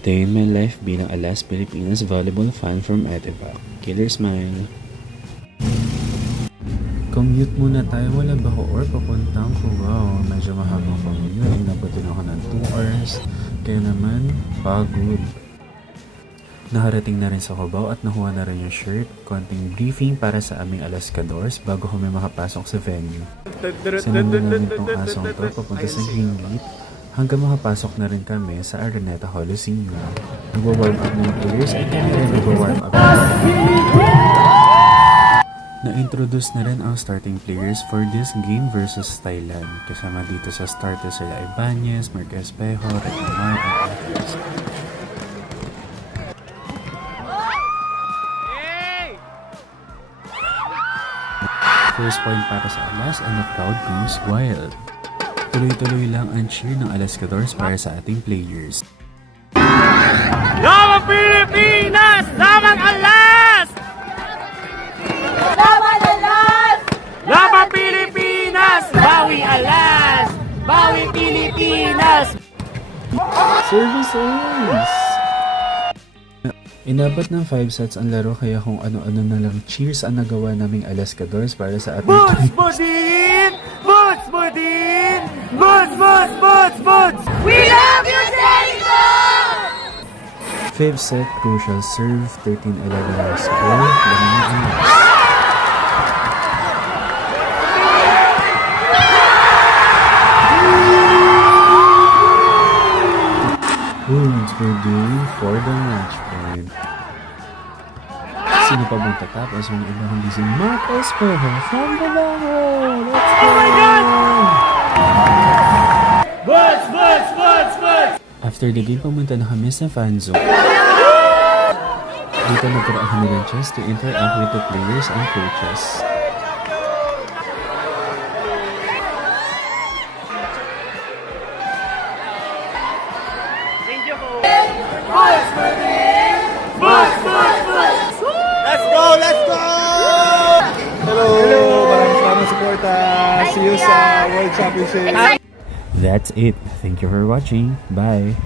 Day in my life bilang Alas Pilipinas volleyball fan from Etipat. Killer smile. Commute muna tayo. Wala ba ko or papuntang Cubao? Medyo mahabang commute. Inabutin ako ng 2 hours. Kaya naman, pagod. Nakarating na rin sa Cubao at nakuha na rin yung shirt. Konting briefing para sa aming Alaskadors bago kami makapasok sa venue. Sinunod namin itong asong to papunta sa Greenleaf hanggang makapasok na rin kami sa Araneta Coliseum. Nagwa-warm up na yung players at kami rin nagwa-warm up. Na-introduce na rin ang starting players for this game versus Thailand. Kasama dito sa starters sila Ibanez, Marquez Pejo, Reclamar at others. First point para sa Alas and the crowd goes wild. Tuloy-tuloy lang ang cheer ng Alaskadors para sa ating players. Laban Pilipinas! Laban Alas! Laban Alas! Laban Pilipinas! Bawi Alas! Bawi Pilipinas! Services! Inabot ng 5 sets ang laro kaya kung ano-ano na lang cheers ang nagawa naming Alaskadors para sa ating Boots Budin! Boots Budin! Boots! Boots! Boots! Boots! We love you, Jericho! 5th set crucial serve 13-11 ang score. Lamang ang last. Boots Budin for the match point. Sino pa bang tatapos? Mga iba kundi si Marcos Pejo from the Bango! Let's go! Oh my God! Boots! Boots! Boots! Boots! After the game, pumunta na kami sa fan zone. Dito nagkaroon kami ng chance to interact with the players and coaches. Boots Budin! Boots! Boots! Boots! Let's go! Let's go! Hello! Maraming salamat sa suporta. See you sa World Championship. That's it. Thank you for watching. Bye!